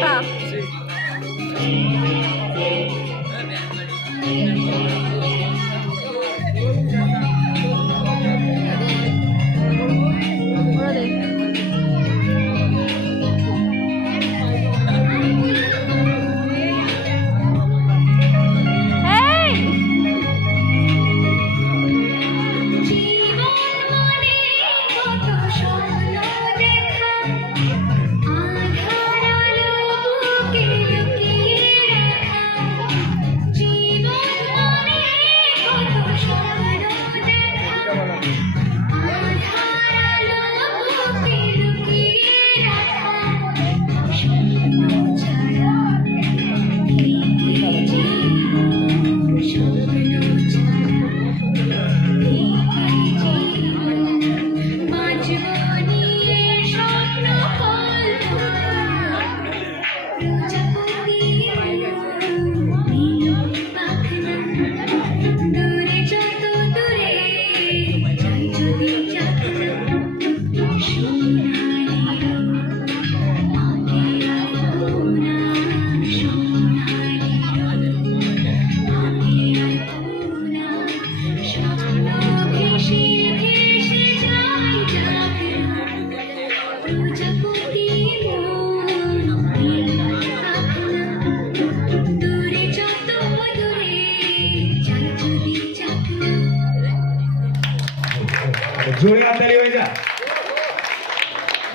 Tá. Sim. जोडी आणता येईल